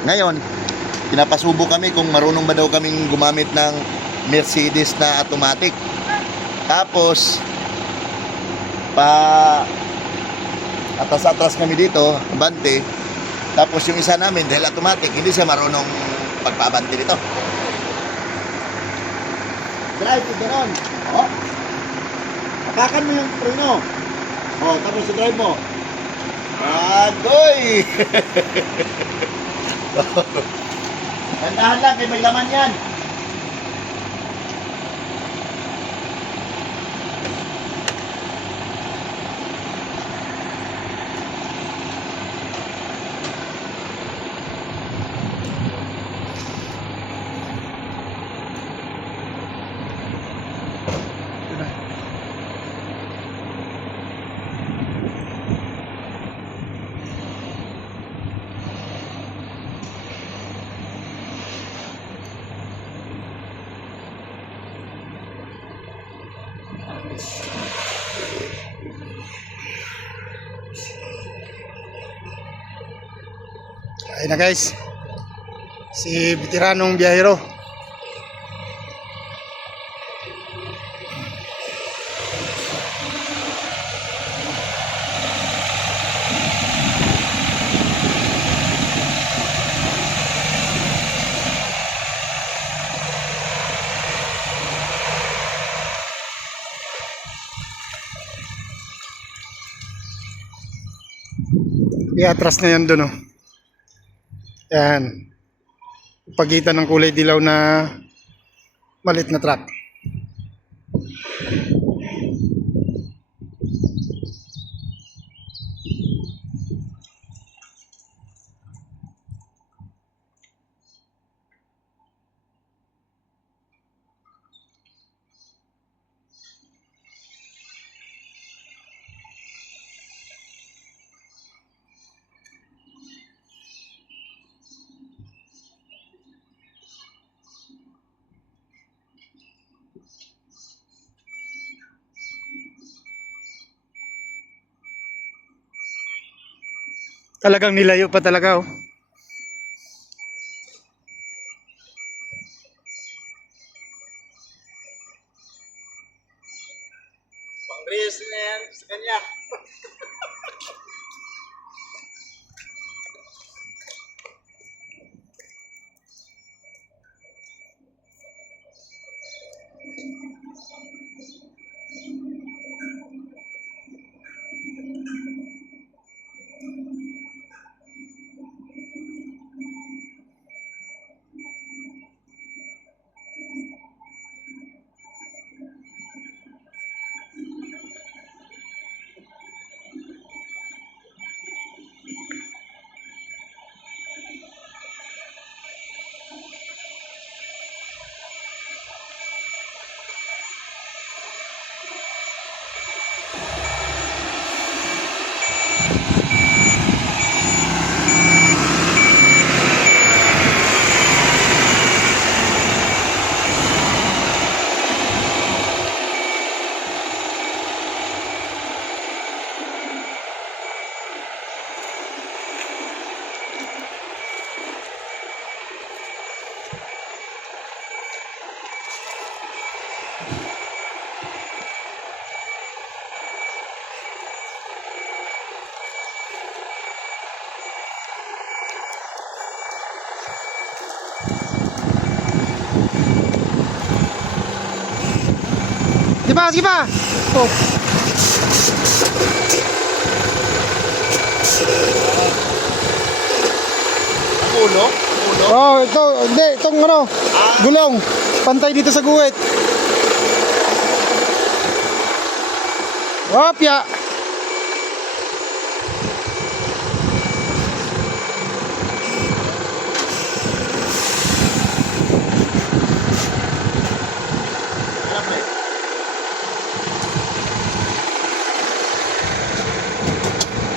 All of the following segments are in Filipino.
Ngayon, pinapasubo kami kung marunong ba daw kaming gumamit ng Mercedes na automatic. Tapos atras-atras kami dito, abante. Tapos yung isa namin, dahil automatic, hindi siya marunong pagpaabante dito. Drive, gano'n. O. Hapakan mo yung preno. O, tapos sa drive mo. Agoy! Tandahan lang, kay may laman yan. Ayun na guys, si veteranong biyahero. Iatras na yan doon, oh. Yan. Pagitan ng kulay dilaw na malit na truck. Talagang nilayo pa talaga, oh. Pang-race na yan sa kanya. Sige pa! Oh. Ang ulo? Ulo? Oh, ito, hindi, itong ano, gulong. Pantay dito sa guhit. Opya!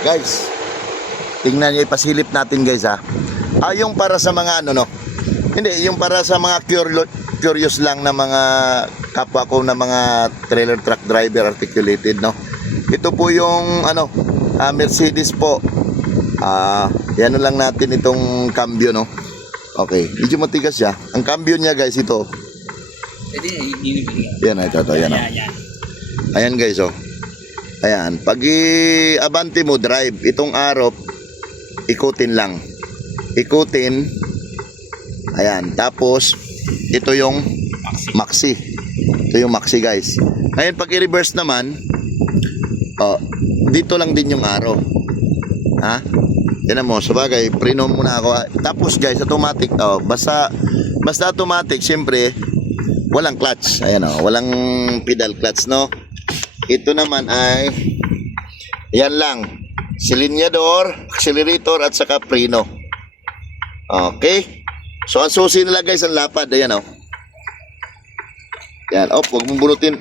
Guys, tingnan nyo, ipasilip natin guys ha. Yung para sa mga ano no. Hindi, yung para sa mga curious lang na mga kapwa ko na mga trailer truck driver articulated no. Ito po yung ano, Mercedes po. Yan lang natin itong cambio, no? Okay, medyo matigas siya. Ang cambio niya guys, ito. Pwede, yun. Yan, ito, yan, oh. Ayan guys, oh. Ayan, pag i-abante mo drive, itong arrow, ikutin lang. Ikutin. Ayan, tapos, ito yung maxi. Ito yung maxi guys. Ngayon, pag i-reverse naman, oh, dito lang din yung arrow. Ha? Yan mo, sabagay, preno muna ako. Tapos guys, automatic to. Basta automatic, siyempre, walang clutch. Ayan o, walang pedal clutch, no? Ito naman ay, yan lang. Silinyador, accelerator, at saka preno. Okay? So, ang susi nila guys, ang lapad. Ayan o. Yan, oh, huwag mong bunutin.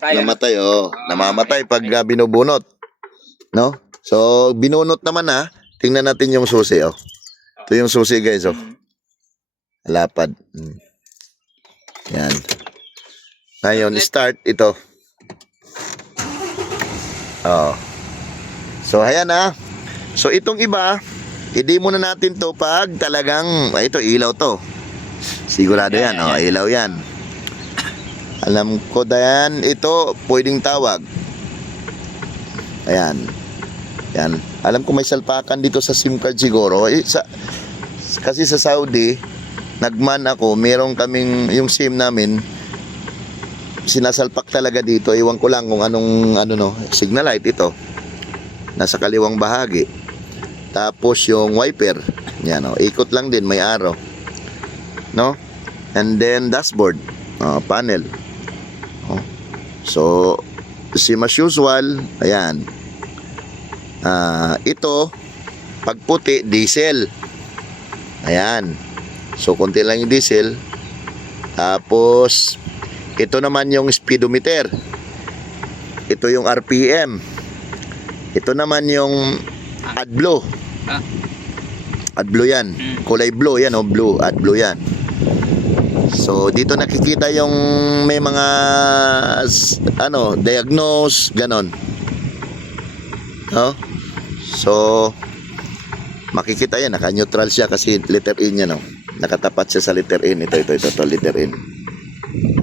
Namatay, oh. Namamatay pag binubunot. No? So, binunot naman ha. Tingnan natin yung susi, oh. Ito yung susi, guys, oh. Lapad. Yan. Ngayon, start ito. Oh. So, ayan ha. So, itong iba, hindi muna natin to pag talagang, ito, ilaw to. Sigurado yan, oh. Ilaw yan. Alam ko dayan, ito pwedeng tawag. Ayan. Yan. Alam ko may salpakan dito sa SIM card siguro. Kasi sa Saudi, nagman ako, meron kaming yung SIM namin sinasalpak talaga dito. Iwan ko lang kung anong signal light ito. Nasa kaliwang bahagi. Tapos yung wiper, yan oh, ikot lang din, may arrow. No? And then dashboard, panel. So, same as usual, ayan. Ito, pag puti, diesel. Ayan. So, konti lang yung diesel. Tapos, ito naman yung speedometer. Ito yung RPM. Ito naman yung AdBlue. AdBlue yan. Kulay blue yan, oh, blue. AdBlue yan. So, dito nakikita yung may mga diagnose, ganon. No? So, makikita yan, naka-neutral siya kasi letter N niya, no? Nakatapat siya sa letter N. Ito, letter N.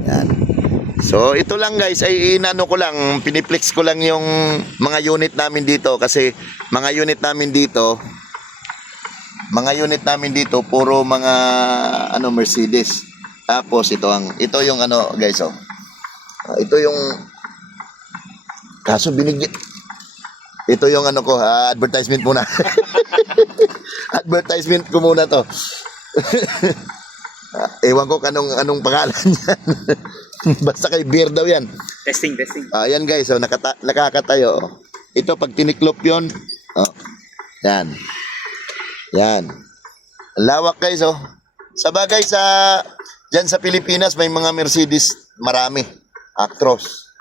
Yan. So, ito lang guys, ay inano ko lang, piniplex ko lang yung mga unit namin dito kasi mga unit namin dito, puro mga Mercedes. Tapos ito yung guys, oh. Ito yung kaso binigyan. Ito yung advertisement muna. Advertisement ko muna to. Ewan ko anong pangalan yan. Basta kay beer daw yan. Testing. Ayan guys, oh, nakakatayo. Oh. Ito pag tiniklop yun. Oh. Yan. Yan. Lawak guys, oh. Sabagay dyan sa Pilipinas may mga Mercedes marami. Actros.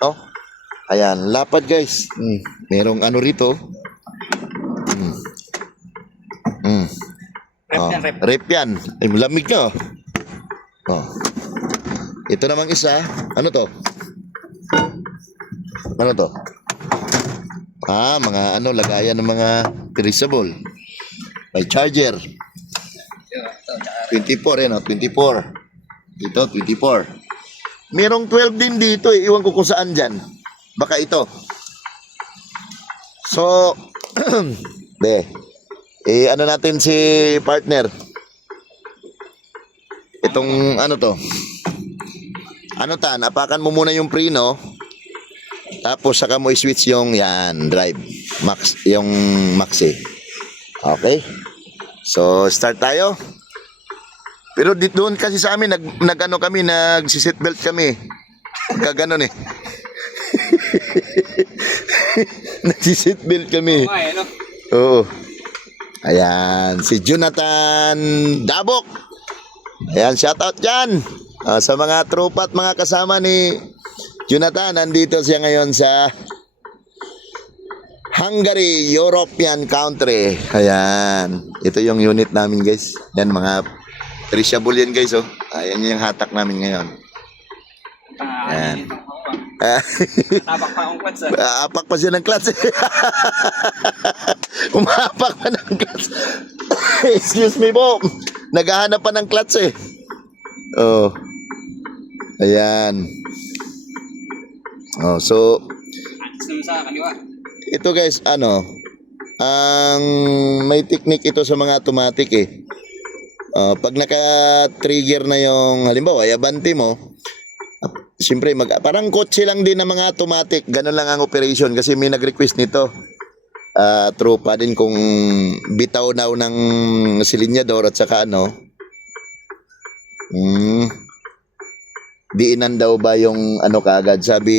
No? Ayan, lapad guys. Merong rito. Rep yan. Ay, malamig ka. Oh. Ito namang isa. Ano to? Mga lagayan ng mga perishable. May charger. 24 yan, 24. Ito, 24. Merong 12 din dito, eh. Iwan ko kung saan dyan. Baka ito. So, natin si partner. Itong apakan mo muna yung preno. Tapos saka mo i-switch yung drive. Yung maxi. Okay? So, start tayo. Pero doon kasi sa amin, nagsi-seatbelt kami. Kaganon eh. Nagsi-seatbelt kami. Oo. Ayan, si Jonathan Dabok. Ayan, shoutout dyan. Sa mga tropa at mga kasama ni Jonathan, nandito siya ngayon sa Hungary, European country. Ayan. Ito yung unit namin guys. Yan mga perishable yan guys, oh. Ayan yung hatak namin ngayon. Ayan. Tapak pa ang clutch. Apak pa siya ng clutch. Umapak pa ng clutch. Excuse me po. Naghahanap pa ng clutch eh. Oh. Ayan. Oh, so Gusto mo sa kaliwa. ito guys, ano, ang may technique ito sa mga automatic eh. Pag naka-trigger na yung, halimbawa, abante mo, siyempre, parang kotse lang din ng mga automatic. Ganun lang ang operation kasi may nag-request nito. Tropa din kung bitaw daw ng silinyador at saka ano, diinan daw ba yung ano kaagad. Sabi,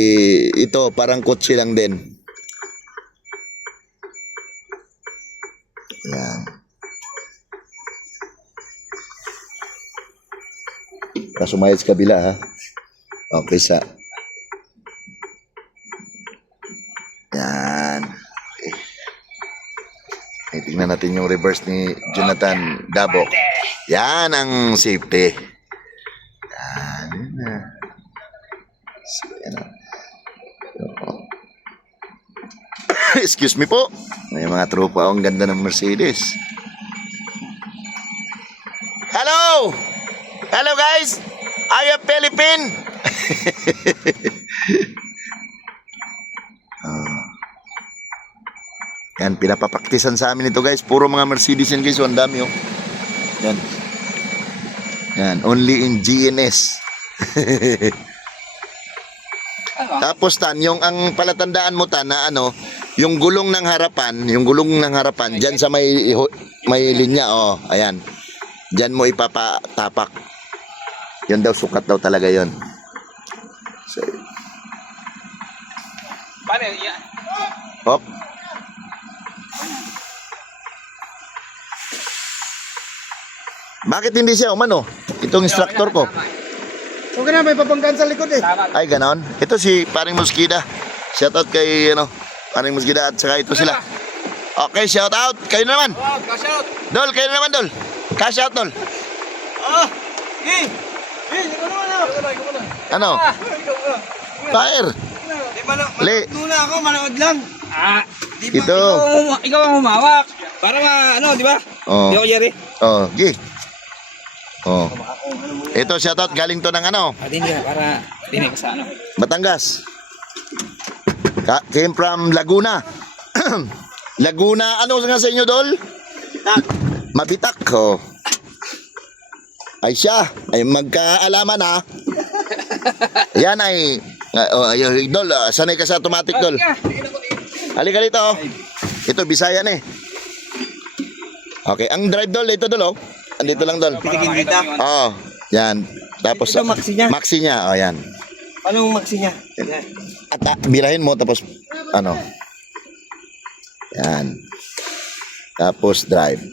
ito parang kotse lang din. Yan. Kasumayad sa kabila ha. Okay sa. Yan. Okay. Eh, tingnan natin yung reverse ni Jonathan Dabo. Yan ang safety. Yan. Yan. Excuse me po. May mga tropa. Ang ganda ng Mercedes. Hello! Hello guys! Are you Philippine? Yan, pinapapaktisan sa amin ito guys. Puro mga Mercedes yan guys. Ang dami oh. Yan. Yan, only in GNS. Tapos tan, yung ang palatandaan mo tan na ano, yung gulong ng harapan, diyan sa may linya oh, ayan. Diyan mo ipapatapak. Yun daw, sukat daw talaga yun. So, Paano yan? hop. Bakit hindi siya umano? Itong instructor ko. Okay na, may babanggaan sa likod eh. Tama. Ay, ganon. Ito si Paring Mosquida. Shoutout kay, ano, Paring Mosquida at saka ito sila. Okay, shoutout. Kayo na naman. Oh, cash out. Dol, kayo na naman, Dol. Cash out, Dol. Ikaw naman na. Ano? Fire. Di ba Le. Tuna ako, manood lang. Di ba Ito. ikaw ang humawak. Para ano, di ba? Oh. Di ako, Jerry. Oh, gi. Oh. Ito, shoutout. Galing to ng ano? Hindi na, para dinig sa ano. Batangas. Came from Laguna. Laguna, ano nga sa inyo, Dol? Mabitak. Oh. Ay siya, ay magkaalaman ha. Yan ay, Dol, sanay ka sa automatic, Dol. Halika dito. Oh. Ito, Bisaya na eh. Okay, ang drive, Dol, ito, Dol, oh. Andito lang, Dol. Pitigin kita. Oh, yan. Tapos, Ito, maxi niya. Maxi niya, oh, yan. Anong maxi niya? At birahin mo, tapos, ano. Yan. Tapos, drive.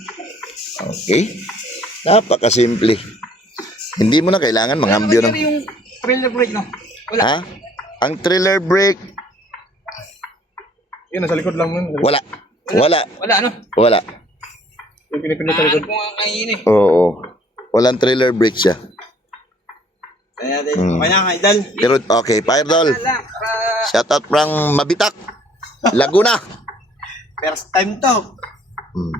Okay. Napakasimple. Hindi mo na kailangan mangambyo ng... yung trailer brake, no? Wala. Ha? Ang trailer brake, Yun, nasa likod lang mo. wala. Wala. Wala, ano? Wala. Yung pinipindot sa likod. Ko nga kainin eh. Oo. Walang trailer brake siya. Kaya din, kanya nga, idol. Pero, okay. Fire, Dol. Shoutout from Mabitak. Laguna. First time to. Hmm.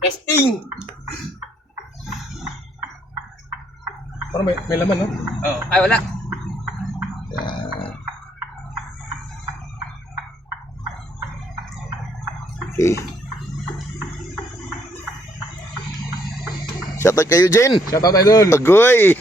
Testing. Parang may laman, no? Oh. Ay, wala. Okay. Shoutout kayo, Jen. Shoutout, idol. Agoy!